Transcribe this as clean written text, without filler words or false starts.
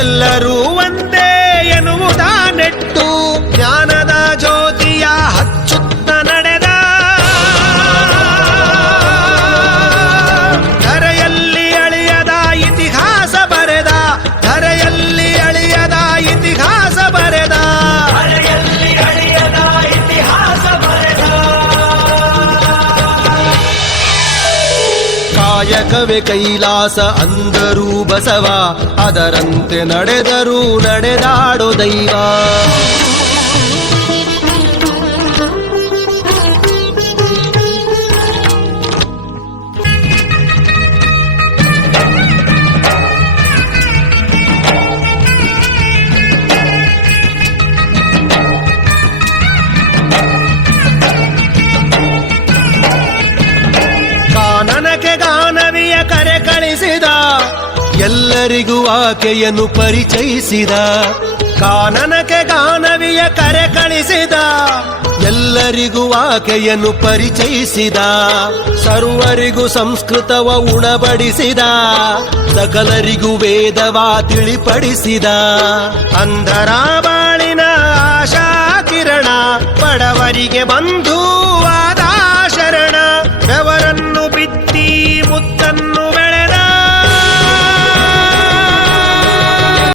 ಎಲ್ಲರೂ ಒಂದೇ ಎನ್ನುವುದ ನೆಟ್ಟು ಜ್ಞಾನದ ಜ್ಯೋತಿಯ ಹಚ್ಚುತ್ತ ನಡೆದ ಧರೆಯಲ್ಲಿ ಅಳಿಯದ ಇತಿಹಾಸ ಬರೆದ ಧರೆಯಲ್ಲಿ ಅಳಿಯದ ಇತಿಹಾಸ ಬರೆದ ಕಾಯಕವೇ ಕೈಲಾಸ ಅಂದರೂ ಬಸವ ಅದರಂತೆ ನಡೆದರೂ ನಡೆದಾಡೋ ದೈವ. ಕಾನನಕ್ಕೆ ಗಾನವಿಯ ಕರೆ ಕಳಿಸಿದ ಎಲ್ಲರಿಗೂ ಆಕೆಯನ್ನು ಪರಿಚಯಿಸಿದ ಕಾನನಕ್ಕೆ ಗಾನವಿಯ ಕರೆ ಕಳಿಸಿದ ಎಲ್ಲರಿಗೂ ಆಕೆಯನ್ನು ಪರಿಚಯಿಸಿದ ಸರ್ವರಿಗೂ ಸಂಸ್ಕೃತವ ಉಣಬಡಿಸಿದ ಸಕಲರಿಗೂ ವೇದವ ತಿಳಿಪಡಿಸಿದ ಅಂಧರ ಬಾಳಿನ ಆಶಾ ಕಿರಣ ಬಡವರಿಗೆ ಬಂಧು